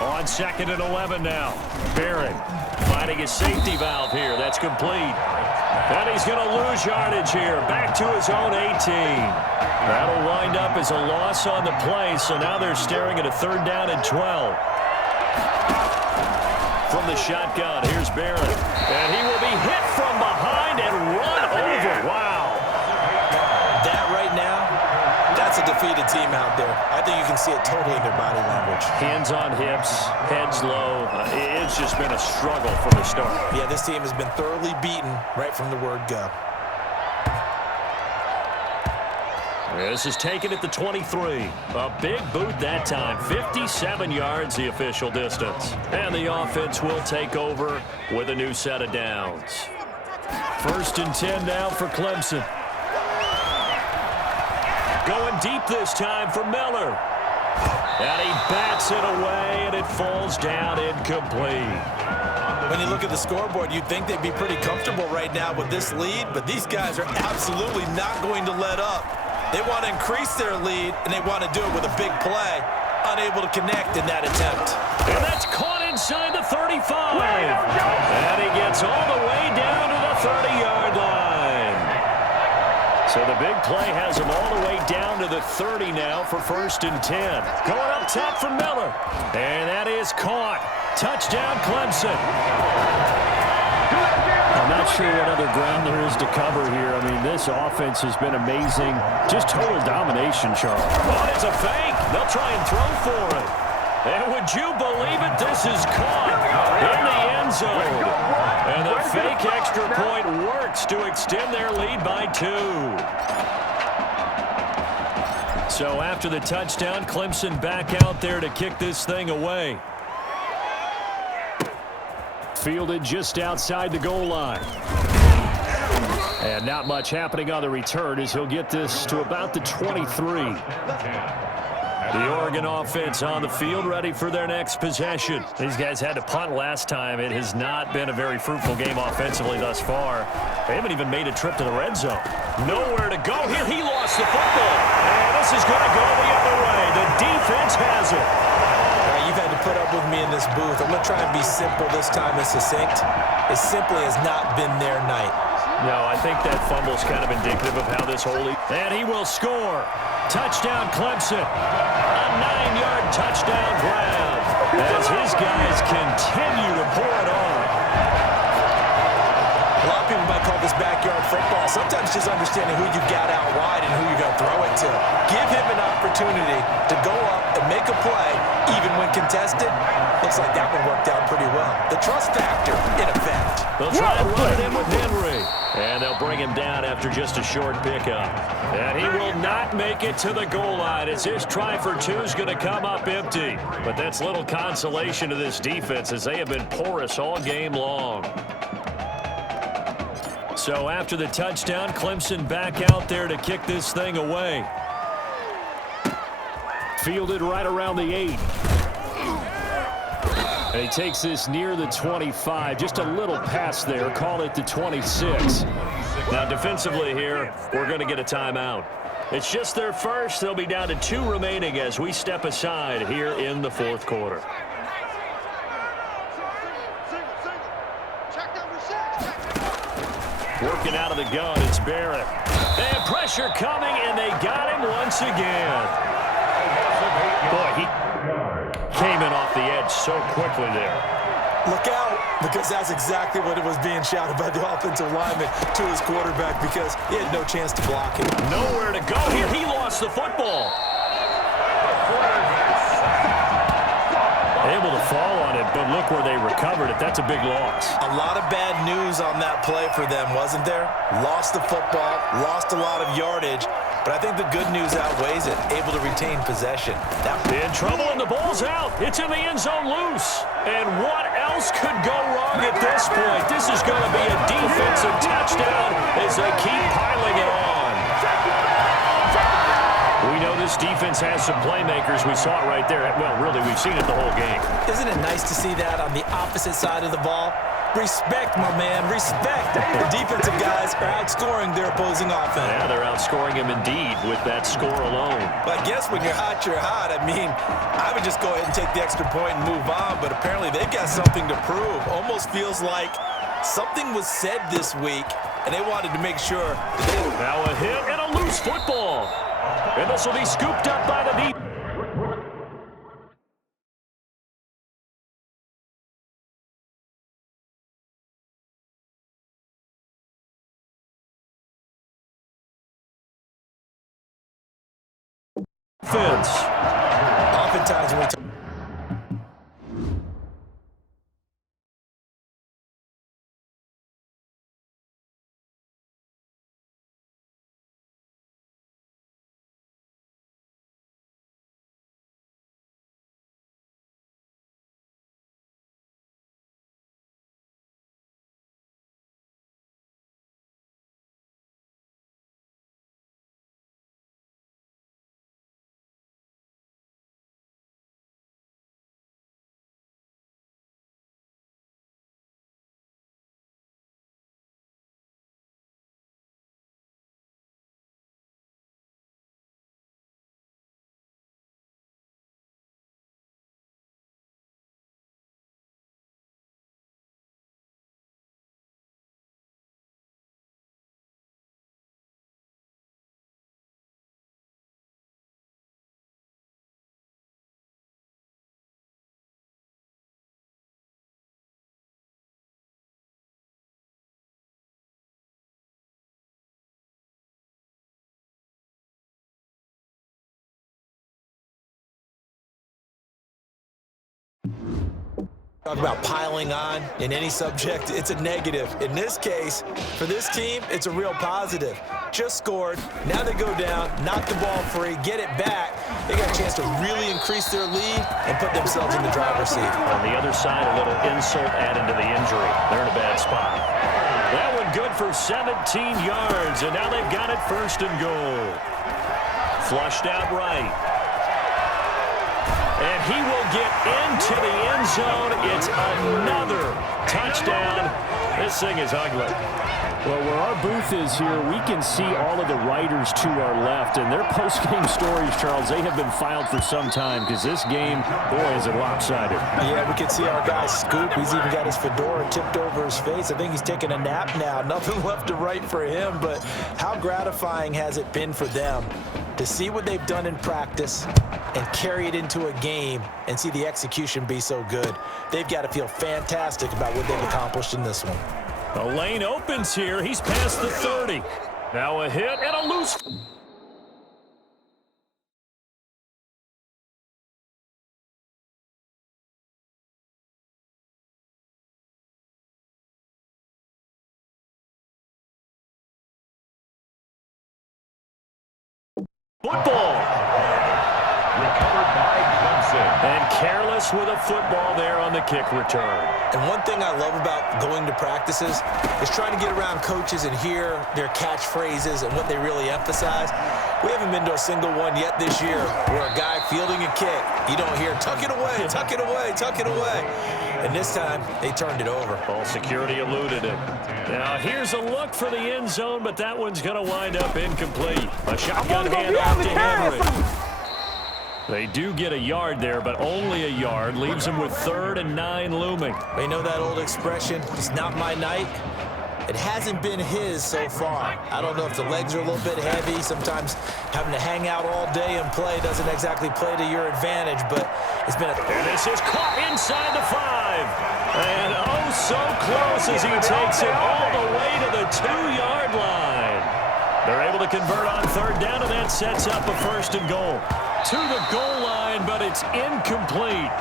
On 2nd and 11 now. Barrett finding his safety valve here. That's complete. And he's going to lose yardage here. Back to his own 18. That'll wind up as a loss on the play, so now they're staring at a 3rd down and 12. From the shotgun, here's Barrett. And he will be hit from behind and run over. Wow. That right now, that's a defeated team out there. I think you can see it totally in their body language. Hands on hips, heads low. It's just been a struggle from the start. Yeah, this team has been thoroughly beaten right from the word go. This is taken at the 23. A big boot that time. 57 yards the official distance. And the offense will take over with a new set of downs. 1st and 10 now for Clemson. Going deep this time for Miller. And he bats it away, and it falls down incomplete. When you look at the scoreboard, you'd think they'd be pretty comfortable right now with this lead, but these guys are absolutely not going to let up. They want to increase their lead, and they want to do it with a big play. Unable to connect in that attempt. And that's caught inside the 35. And he gets all the way down to the 30-yard line. So the big play has him all the way down to the 30 now for 1st and 10. Going up top for Miller. And that is caught. Touchdown, Clemson. I'm not sure what other ground there is to cover here. I mean, this offense has been amazing. Just total domination, Charles. Oh, it's a fake. They'll try and throw for it. And would you believe it? This is caught in the end zone. And the fake extra point works to extend their lead by 2. So after the touchdown, Clemson back out there to kick this thing away. Fielded just outside the goal line. And not much happening on the return as he'll get this to about the 23. The Oregon offense on the field ready for their next possession. These guys had to punt last time. It has not been a very fruitful game offensively thus far. They haven't even made a trip to the red zone. Nowhere to go here. He lost the football. And this is going to go the other way. The defense has it. You've had to put up with me in this booth. I'm going to try and be simple this time and succinct. It simply has not been their night. No, I think that fumble's kind of indicative of how this whole league... And he will score. Touchdown, Clemson. A 9-yard touchdown grab as his guys continue to pour it on. A lot of people might call this backyard football. Sometimes just understanding who you got out wide and who you're going to throw it to. Give him an opportunity to go up and make a play, even when contested. Looks like that one worked out pretty well. The trust factor, in effect. They'll try and run it in with Henry. And they'll bring him down after just a short pickup. And he will not make it to the goal line as his try for 2 is going to come up empty. But that's little consolation to this defense as they have been porous all game long. So after the touchdown, Clemson back out there to kick this thing away. Fielded right around the 8. And he takes this near the 25. Just a little pass there. Call it the 26. Now defensively here, we're going to get a timeout. It's just their first. They'll be down to 2 remaining as we step aside here in the 4th quarter. Working out of the gun, it's Barrett. They have pressure coming, and they got him once again. Boy, he came in off the edge so quickly there. Look out, because that's exactly what it was being shouted by the offensive lineman to his quarterback because he had no chance to block it. Nowhere to go here. He lost the football. Able to fall on it, but look where they recovered it. That's a big loss. A lot of bad news on that play for them, wasn't there? Lost the football, lost a lot of yardage, but I think the good news outweighs it. Able to retain possession. In trouble, and the ball's out. It's in the end zone loose. And what else could go wrong at this point? This is going to be a defensive touchdown as they keep piling it on. We know this defense has some playmakers. We saw it right there. Well, really, we've seen it the whole game. Isn't it nice to see that on the opposite side of the ball? Respect, my man, respect. The defensive guys are outscoring their opposing offense. Yeah, they're outscoring him indeed with that score alone. But I guess when you're hot, you're hot. I mean, I would just go ahead and take the extra point and move on, but apparently they've got something to prove. Almost feels like something was said this week, and they wanted to make sure. Now a hit and a loose football. And this will be scooped up by the deep. Oftentimes when we talk talk about piling on in any subject, it's a negative. In this case, for this team, it's a real positive. Just scored, now they go down, knock the ball free, get it back. They got a chance to really increase their lead and put themselves in the driver's seat. On the other side, a little insult added to the injury. They're in a bad spot. That one good for 17 yards, and now they've got it first and goal. Flushed out right. And he will get into the end zone. It's another touchdown. This thing is ugly. Well, where our booth is here, we can see all of the writers to our left, and their post-game stories, Charles, they have been filed for some time because this game, boy, is it lopsided. Yeah, we can see our guy Scoop. He's even got his fedora tipped over his face. I think he's taking a nap now. Nothing left to write for him, but how gratifying has it been for them to see what they've done in practice and carry it into a game and see the execution be so good. They've got to feel fantastic about what they've accomplished in this one. The lane opens here. He's past the 30. Now a hit and a loose. Football. Recovered by Clemson. And careless with a football there on the kick return. And one thing I love about going to practices is trying to get around coaches and hear their catchphrases and what they really emphasize. We haven't been to a single one yet this year where a guy fielding a kick, you don't hear, tuck it away, tuck it away, tuck it away. And this time, they turned it over. Ball security eluded it. Now, here's a look for the end zone, but that one's going to wind up incomplete. A shotgun handoff to Henry. They do get a yard there, but only a yard. Leaves them with 3rd and 9 looming. You know that old expression, it's not my night? It hasn't been his so far. I don't know if the legs are a little bit heavy. Sometimes having to hang out all day and play doesn't exactly play to your advantage, but it's been a... And this is caught inside the 5. And oh, so close as he takes it all the way to the 2-yard line. They're able to convert on 3rd down, and that sets up a 1st and goal. To the goal line, but it's incomplete.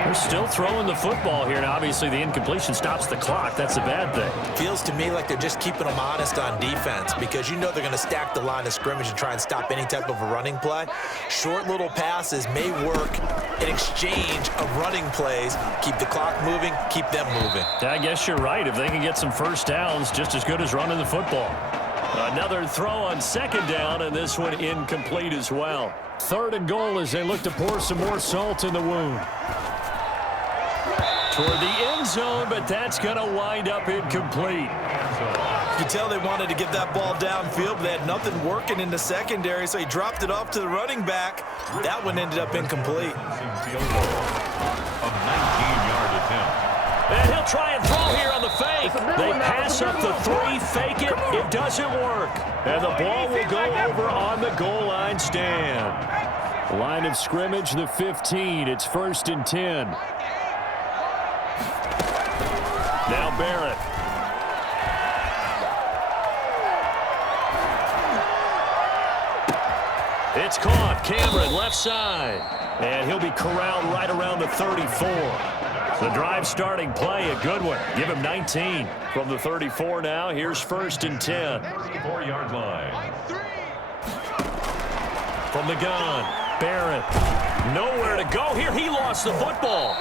They're still throwing the football here, and obviously the incompletion stops the clock. That's a bad thing. Feels to me like they're just keeping them honest on defense because you know they're going to stack the line of scrimmage and try and stop any type of a running play. Short little passes may work in exchange of running plays. Keep the clock moving, keep them moving. I guess you're right. If they can get some first downs, just as good as running the football. Another throw on 2nd down, and this one incomplete as well. 3rd and goal as they look to pour some more salt in the wound. toward the end zone, but that's going to wind up incomplete. You can tell they wanted to get that ball downfield, but they had nothing working in the secondary, so he dropped it off to the running back. That one ended up incomplete. A 19-yard attempt. And he'll try and throw here on the fake. They pass up the 3, fake it. It doesn't work. And the ball will go over on the goal line stand. Line of scrimmage, the 15. It's 1st and 10. Now Barrett. It's caught. Cameron, left side. And he'll be corralled right around the 34. The drive starting play, a good one. Give him 19. From the 34 now, here's 1st and 10. 34-yard line. From the gun, Barrett. Nowhere to go here. He lost the football.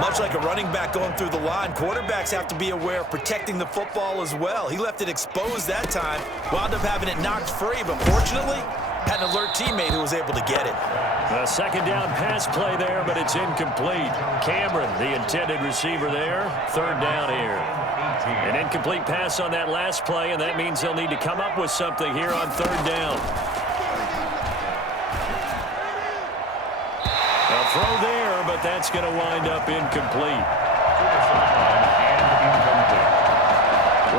Much like a running back going through the line, quarterbacks have to be aware of protecting the football as well. He left it exposed that time, wound up having it knocked free, but fortunately, had an alert teammate who was able to get it. A 2nd down pass play there, but it's incomplete. Cameron, the intended receiver there. 3rd down here. An incomplete pass on that last play, and that means they'll need to come up with something here on 3rd down. A throw there, but that's going to wind up incomplete.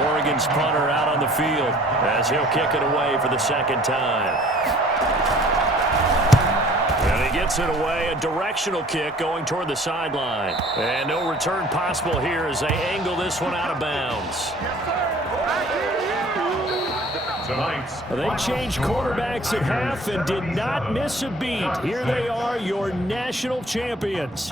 Oregon's punter out on the field as he'll kick it away for the 2nd time. And he gets it away, a directional kick going toward the sideline. And no return possible here as they angle this one out of bounds. They changed quarterbacks at half and did not miss a beat. Here they are, your national champions.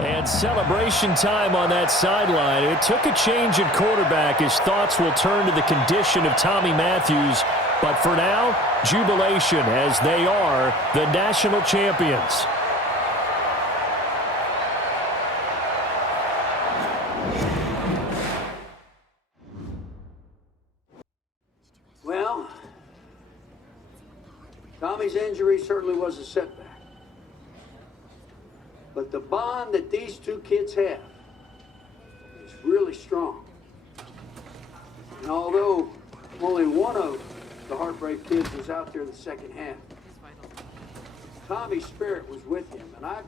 And celebration time on that sideline. It took a change at quarterback. His thoughts will turn to the condition of Tommy Matthews. But for now, jubilation as they are the national champions. Well, Tommy's injury certainly was a setback. But the bond that these two kids have is really strong. And although only one of the Heartbreak Kids was out there in the second half, Tommy's spirit was with him. And I